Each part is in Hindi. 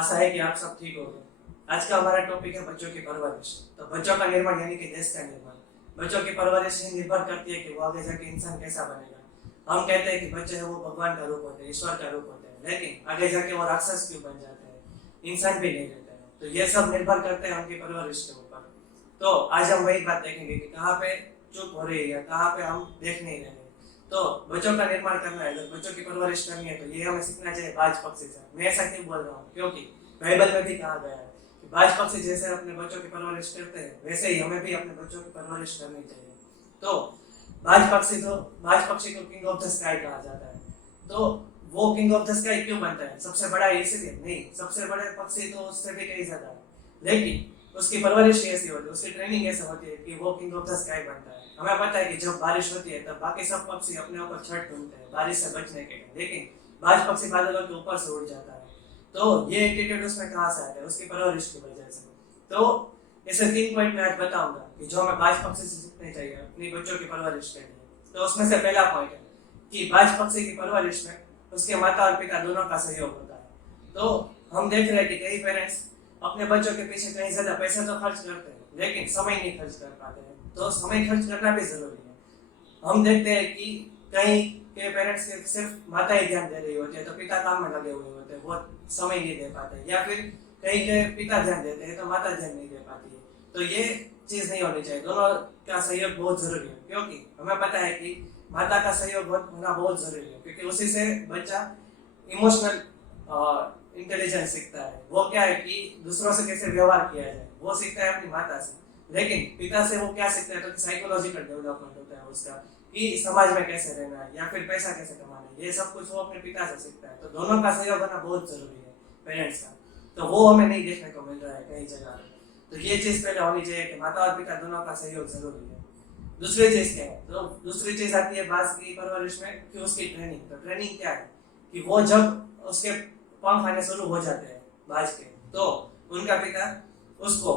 आशा है कि आप सब ठीक हो गए। आज का हमारा टॉपिक है बच्चों की परवरिश। तो बच्चों का निर्माण यानी कि देश का निर्माण। बच्चों की परवरिश ही निर्भर करती है कि वो आगे जाके इंसान कैसा बनेगा। हम कहते हैं कि बच्चे हैं वो भगवान का रूप होते हैं, ईश्वर का रूप होते हैं, लेकिन आगे जाके वो राक्षस क्यों बन जाते हैं, इंसान भी नहीं रहते हैं। तो ये सब निर्भर करते हैं उनकी परवरिश के ऊपर। तो आज हम वही बात देखेंगे कि कहाँ पे चुप हो रही है, कहाँ पे हम देख नहीं रहे। तो बच्चों का निर्माण करना है, अगर बच्चों की परवरिश करनी है तो ये हमें सीखना चाहिए बाज पक्षी से। मैं ऐसा क्यों बोल रहा हूँ, क्योंकि बाइबल में भी कहा गया है कि बाज पक्षी जैसे अपने बच्चों की परवरिश करते हैं वैसे ही हमें भी अपने बच्चों की परवरिश करनी चाहिए। तो बाज पक्षी को किंग ऑफ द स्काई कहा जाता है। तो वो किंग ऑफ द स्काई क्यों बनता है? सबसे बड़ा इसलिए नहीं, सबसे बड़े पक्षी तो उससे भी कहीं ज्यादा है, लेकिन उसकी परवरिश ऐसी होती है, उसकी ट्रेनिंग ऐसी होती है कि वो किंग ऑफ द स्काई बनता है। हमें पता है कि जब बारिश होती है तब बाकी सब पक्षी अपने ऊपर छत ढूंढते हैं बारिश से बचने के लिए, लेकिन बाज पक्षी बादलों के ऊपर से उड़ जाता है। तो ये एटीट्यूड उसमें कहाँ से आता है? उसकी परवरिश की वजह से। तो इसे 3 पॉइंट में आज बताऊंगा कि जो हमें बाज पक्षी से सीखने चाहिए अपनी बच्चों की परवरिश के लिए। तो उसमें से पहला पॉइंट है कि बाज पक्षी की परवरिश में उसके माता और पिता दोनों का सहयोग होता है। तो हम देख रहे हैं कि कई पेरेंट्स अपने बच्चों के पीछे कहीं ज्यादा पैसे तो खर्च करते हैं लेकिन समय नहीं खर्च कर पाते हैं। तो समय खर्च करना भी जरूरी है। हम देखते हैं कि कहीं के पेरेंट्स के सिर्फ माता ही ध्यान दे रही होती है तो पिता काम में लगे हुए होते हैं, वो समय नहीं दे पाते, या फिर कहीं के पिता ध्यान देते हैं तो माता ध्यान नहीं दे पाती है। तो ये चीज नहीं होनी चाहिए, दोनों का सहयोग बहुत जरूरी है, क्योंकि हमें पता है कि माता का सहयोग होना बहुत जरूरी है, क्योंकि उसी से बच्चा इमोशनल इंटेलिजेंस सीखता है। वो क्या है कि दूसरों से कैसे व्यवहार किया जाए वो सीखता है अपनी माता से। लेकिन पिता से वो क्या सीखता है? तो साइकोलॉजिकल डेवलपमेंट होता है उसका, कि समाज में कैसे रहना है या फिर पैसा कैसे कमाना है, ये सब कुछ वो अपने पिता से सीखता है। तो दोनों का सहयोग होना बहुत जरूरी है पेरेंट्स का। तो वो हमें नहीं देखने को मिल रहा है कई जगह। तो ये चीज पहले होनी चाहिए कि माता और पिता दोनों का सहयोग जरूरी है। दूसरी चीज क्या है? तो दूसरी चीज आती है बाज की परवरिश में कि उसकी ट्रेनिंग। तो ट्रेनिंग क्या है कि वो जब उसके पंख आने शुरू हो जाते हैं बाज के, तो उनका पिता उसको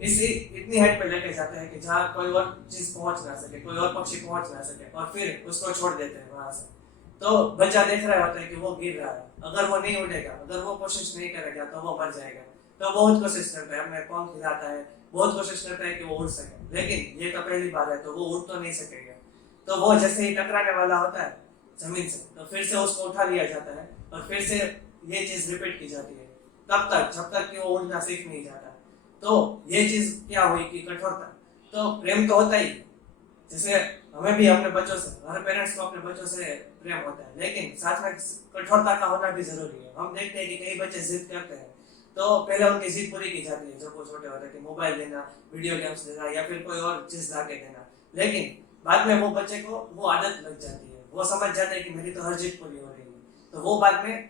इसी इतनी हाइट पे लेके जाते हैं कि जहाँ कोई और चीज पहुंच ना सके, कोई और पक्षी पहुंच ना सके, और फिर उसको छोड़ देते हैं वहां से। तो बच्चा देख रहा होता है कि वो गिर रहा है, अगर वो नहीं उठेगा, अगर वो कोशिश नहीं करेगा तो वो मर जाएगा। तो बहुत कोशिश करता है, अपने पंख हिलाता है, बहुत कोशिश करता है कि वो उड़ सके, लेकिन ये तो पहली बार है तो वो उड़ तो नहीं सकेगा। तो वो जैसे ही टकराने वाला होता है जमीन से, तो फिर से उसको उठा लिया जाता है और फिर से ये चीज रिपीट की जाती है तब तक जब तक कि वो उड़ना सीख नहीं जाता। तो ये चीज क्या हुई कि कठोरता। तो प्रेम तो होता ही, जैसे हमें भी अपने बच्चों से, हर पेरेंट्स को अपने बच्चों से प्रेम होता है, लेकिन साथ में कठोरता का होना भी जरूरी है। हम देखते हैं कि कई बच्चे जिद करते हैं तो पहले उनकी जिद पूरी की जाती है जब वो छोटे होते हैं, कि मोबाइल देना, वीडियो गेम्स देना या फिर कोई और चीज ला के देना। लेकिन बाद में वो बच्चे को वो आदत लग जाती है, वो समझ जाता है कि मेरी तो हर जिद पूरी हो रही है। तो वो बाद में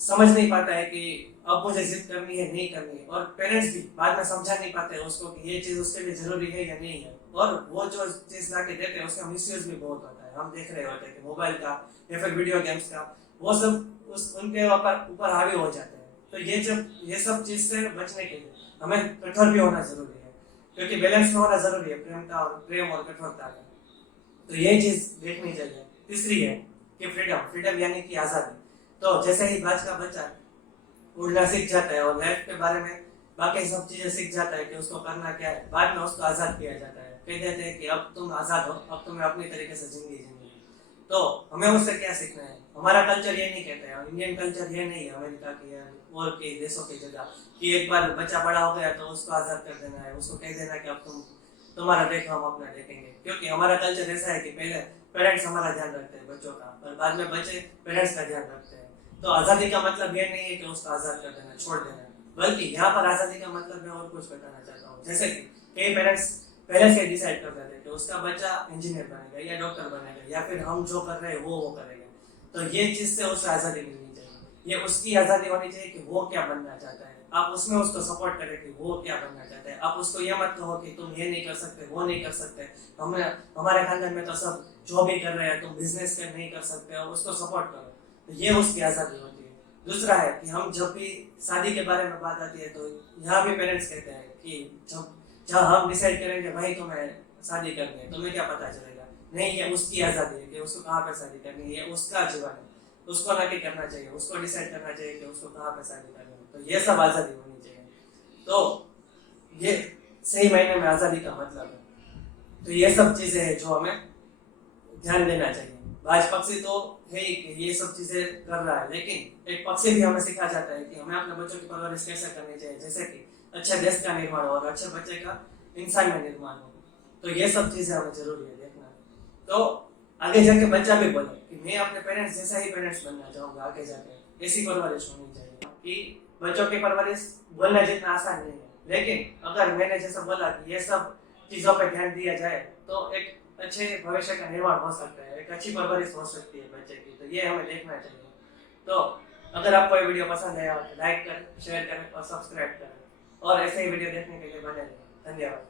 समझ नहीं पाता है कि अब मुझे जिद करनी है नहीं करनी है, और पेरेंट्स भी बाद में समझा नहीं पाते हैं उसको कि ये चीज उसके लिए जरूरी है या नहीं है। और वो जो चीज ला के देते हैं उसका मिसयूज भी बहुत होता है। हम देख रहे होते हैं कि मोबाइल का या फिर वीडियो गेम्स का वो सब उनके ऊपर हावी हो जाते हैं। तो ये सब चीज से बचने के लिए हमें कठोर भी होना जरूरी है, क्योंकि बैलेंस में होना जरूरी है प्रेम और कठोरता का। तो ये चीज देखनी चाहिए। तीसरी है कि फ्रीडम यानी कि आजादी। तो जैसे ही बाज का बच्चा उड़ना सीख जाता है और लाइफ के बारे में बाकी सब चीजें सीख जाता है कि उसको करना क्या है, बाद में उसको आजाद किया जाता है, कह देते हैं कि अब तुम आजाद हो, अब तुम्हें अपनी तरीके से जिंदगी जीनी है। तो हमें उससे क्या सीखना है? हमारा कल्चर ये नहीं कहता है, इंडियन कल्चर ये नहीं है अमेरिका की या और के देशों की जगह, कि एक बार बच्चा बड़ा हो गया तो उसको आजाद कर देना है, उसको कह देना कि अब तुम्हारा देखो हम अपना देखेंगे। क्योंकि हमारा कल्चर ऐसा है कि पहले पेरेंट्स हमारा ध्यान रखते हैं बच्चों का, और बाद में बच्चे पेरेंट्स का ध्यान रखते हैं। तो आजादी का मतलब ये नहीं है कि उसको आजाद कर देना, छोड़ देना, बल्कि यहाँ पर आजादी का मतलब मैं और कुछ बताना चाहता हूँ। जैसे कि कई पेरेंट्स पहले से डिसाइड कर देते हैं कि उसका बच्चा इंजीनियर बनेगा या डॉक्टर बनेगा, या फिर हम जो कर रहे हैं वो करेगा। तो ये चीज से उसे आजादी मिलनी चाहिए, ये उसकी आजादी होनी चाहिए कि वो क्या बनना चाहता है। आप उसमें उसको सपोर्ट करें कि वो क्या बनना चाहता है। आप उसको ये मत कहो कि तुम ये नहीं कर सकते, वो नहीं कर सकते, हमारे खानदान में तो सब जॉब ही कर रहे हैं, तुम बिजनेस नहीं कर सकते हो, उसको सपोर्ट करो। तो ये उसकी आजादी होती है। दूसरा है कि हम जब भी शादी के बारे में बात आती है तो यहाँ भी पेरेंट्स कहते हैं कि जब हम डिसाइड करेंगे भाई तुम्हें शादी करनी है, तुम्हें क्या पता चलेगा? नहीं, ये उसकी आजादी है कि उसको कहाँ पे शादी करनी है, ये उसका जीवन है, उसको नक्की करना चाहिए, उसको डिसाइड करना चाहिए कि उसको कहाँ पे शादी करनी है। तो ये सब आज़ादी होनी चाहिए। तो ये सही मायने में आज़ादी का मतलब है। तो ये सब चीज़ें हैं जो हमें ध्यान देना चाहिए। बाज पक्षी तो है ही कि ये सब चीज़ें कर रहा है, लेकिन एक पक्षी भी हमें सिखा जाता है कि हमें अपने बच्चों की परवरिश कैसे करनी चाहिए, जैसे कि अच्छे देश का निर्माण हो और अच्छे बच्चे का इंसान में निर्माण हो। तो ये सब चीज़ें हमें जरूरी है देखना। तो आगे जाके बच्चा भी बोले कि मैं अपने पेरेंट्स जैसा ही पेरेंट्स बनना चाहूँगा, आगे जाके ऐसी परवरिश होनी चाहिए। कि बच्चों की परवरिश बोलना जितना आसान नहीं है, लेकिन अगर मैंने जैसा बोला कि ये सब चीज़ों पर ध्यान दिया जाए तो एक अच्छे भविष्य का निर्माण हो सकता है, एक अच्छी परवरिश हो सकती है बच्चे की। तो ये हमें देखना चाहिए। तो अगर आपको ये वीडियो पसंद आया तो लाइक करें, शेयर करें और सब्सक्राइब करें, और ऐसे ही वीडियो देखने के लिए बने रहें। धन्यवाद।